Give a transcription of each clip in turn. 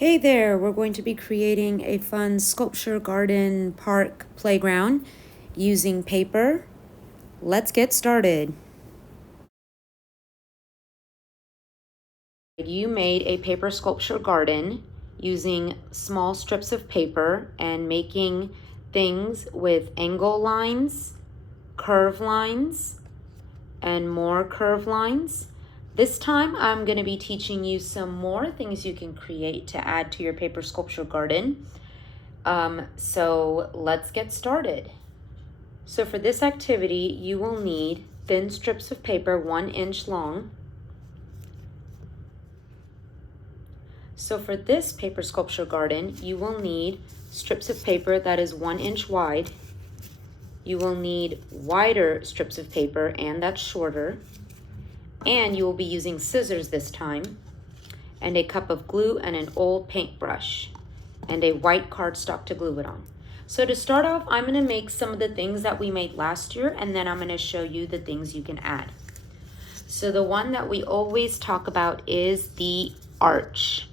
Hey there, we're going to be creating a fun sculpture garden park playground using paper. Let's get started. You made a paper sculpture garden using small strips of paper and making things with angle lines, curve lines, and more curve lines. This time I'm going to be teaching you some more things you can create to add to your paper sculpture garden. So let's get started. So for this activity, you will need thin strips of paper 1 inch long. So for this paper sculpture garden, you will need strips of paper that is 1 inch wide. You will need wider strips of paper, and that's shorter. And you will be using scissors this time, and a cup of glue and an old paintbrush, and a white cardstock to glue it on. So to start off, I'm going to make some of the things that we made last year, and then I'm going to show you the things you can add. So the one that we always talk about is the arch.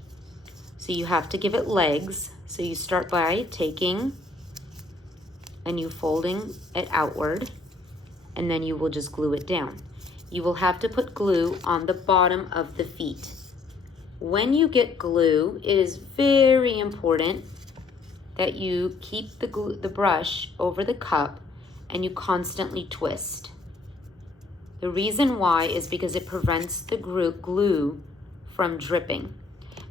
So you have to give it legs. So you start by taking and you folding it outward, and then you will just glue it down. You will have to put glue on the bottom of the feet. When you get glue, it is very important that you keep the brush over the cup and you constantly twist. The reason why is because it prevents the glue from dripping.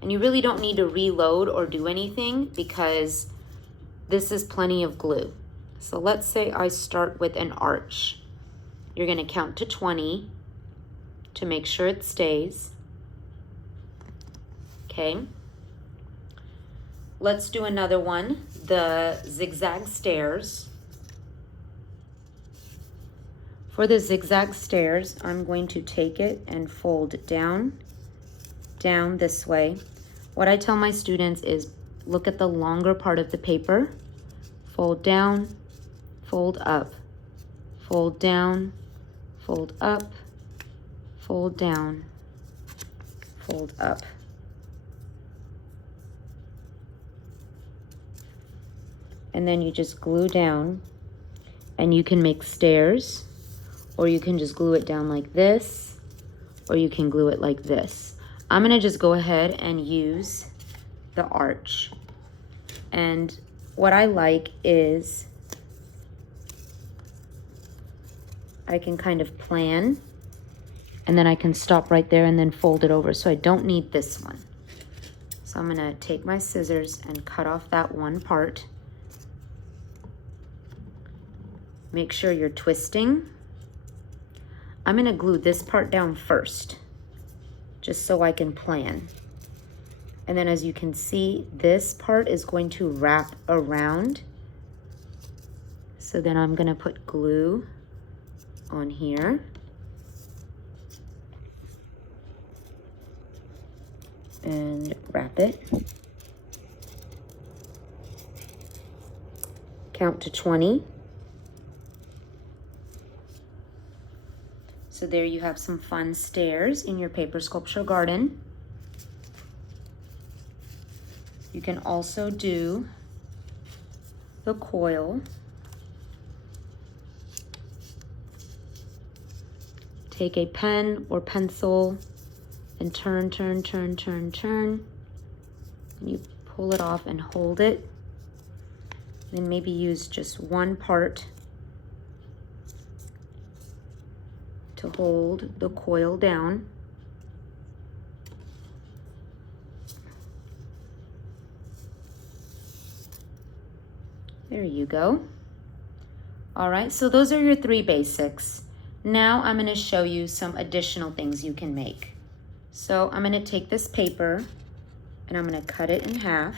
And you really don't need to reload or do anything because this is plenty of glue. So let's say I start with an arch. You're going to count to 20 to make sure it stays. Okay. Let's do another one, the zigzag stairs. For the zigzag stairs, I'm going to take it and fold it down this way. What I tell my students is look at the longer part of the paper, fold down, fold up, fold down, fold up, fold down, fold up. And then you just glue down, and you can make stairs, or you can just glue it down like this, or you can glue it like this. I'm gonna just go ahead and use the arch. And what I like is I can kind of plan, and then I can stop right there and then fold it over, so I don't need this one. So I'm gonna take my scissors and cut off that one part. Make sure you're twisting. I'm gonna glue this part down first, just so I can plan. And then as you can see, this part is going to wrap around. So then I'm gonna put glue on here. And wrap it. Count to 20. So there you have some fun stairs in your paper sculpture garden. You can also do the coil. Take a pen or pencil and turn. And you pull it off and hold it. Then maybe use just one part to hold the coil down. There you go. All right, so those are your 3 basics. Now I'm going to show you some additional things you can make. So I'm going to take this paper and I'm going to cut it in half.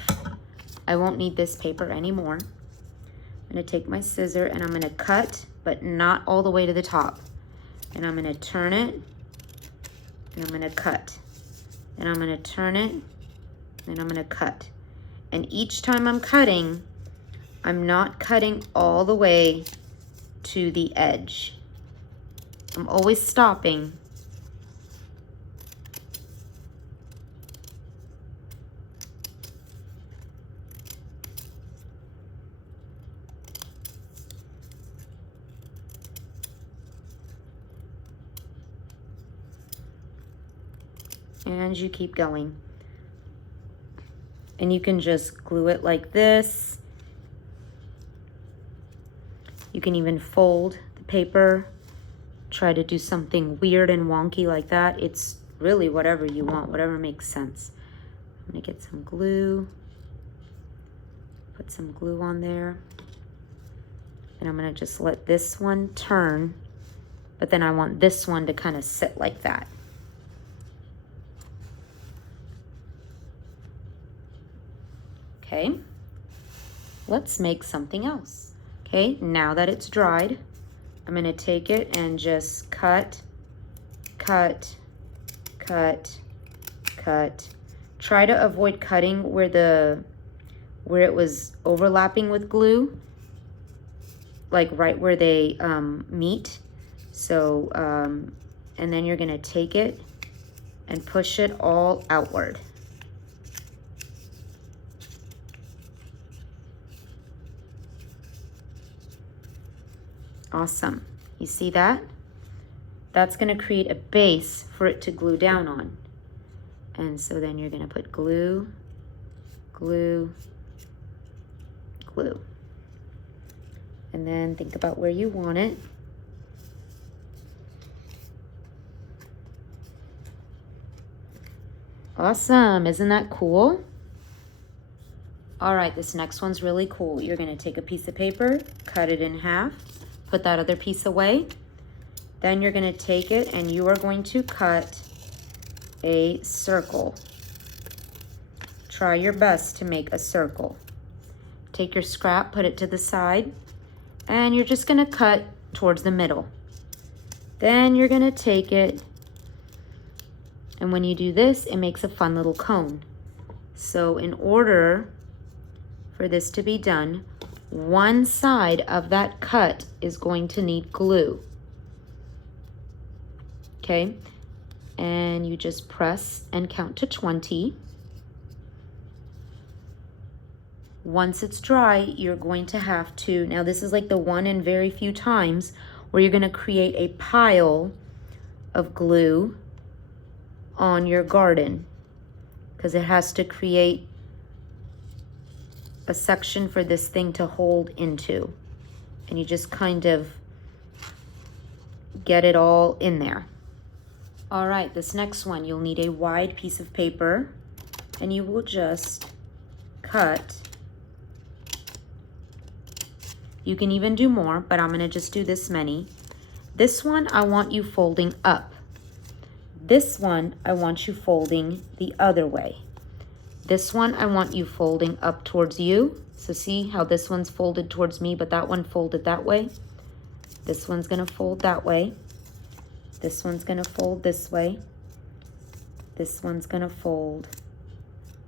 I won't need this paper anymore. I'm going to take my scissor and I'm going to cut, but not all the way to the top. And I'm going to turn it, and I'm going to cut. And I'm going to turn it, and I'm going to cut. And each time I'm cutting, I'm not cutting all the way to the edge. I'm always stopping. And you keep going. And you can just glue it like this. You can even fold the paper, try to do something weird and wonky like that. It's really whatever you want, whatever makes sense. I'm gonna get some glue, put some glue on there. And I'm gonna just let this one turn, but then I want this one to kind of sit like that. Okay, let's make something else. Okay, now that it's dried, I'm gonna take it and just cut, cut, cut, cut. Try to avoid cutting where it was overlapping with glue, like right where they meet. So, and then you're gonna take it and push it all outward. Awesome. You see that? That's going to create a base for it to glue down on. And so then you're going to put glue, glue, glue. And then think about where you want it. Awesome. Isn't that cool? All right, this next one's really cool. You're going to take a piece of paper, cut it in half, put that other piece away. Then you're going to take it and you are going to cut a circle. Try your best to make a circle. Take your scrap, put it to the side, and you're just going to cut towards the middle. Then you're going to take it, and when you do this, it makes a fun little cone. So in order for this to be done, one side of that cut is going to need glue. Okay, and you just press and count to 20. Once it's dry, you're going to have to, now this is like the one and very few times where you're going to create a pile of glue on your garden, because it has to create a section for this thing to hold into. And you just kind of get it all in there. All right, this next one, you'll need a wide piece of paper, and you will just cut. You can even do more, but I'm gonna just do this many. This one, I want you folding up. This one, I want you folding the other way. This one, I want you folding up towards you. So see how this one's folded towards me, but that one folded that way. This one's gonna fold that way. This one's gonna fold this way. This one's gonna fold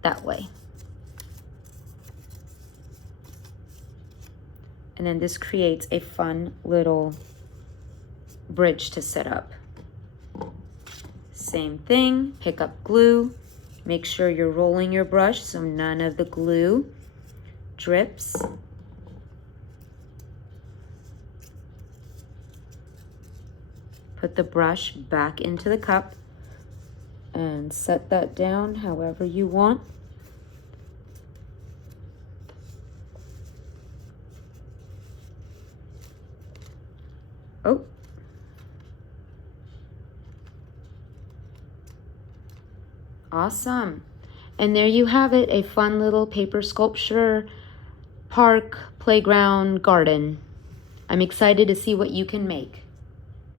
that way. And then this creates a fun little bridge to set up. Same thing, pick up glue. Make sure you're rolling your brush so none of the glue drips. Put the brush back into the cup and set that down however you want. Oh. Awesome. And there you have it, a fun little paper sculpture, park, playground, garden. I'm excited to see what you can make.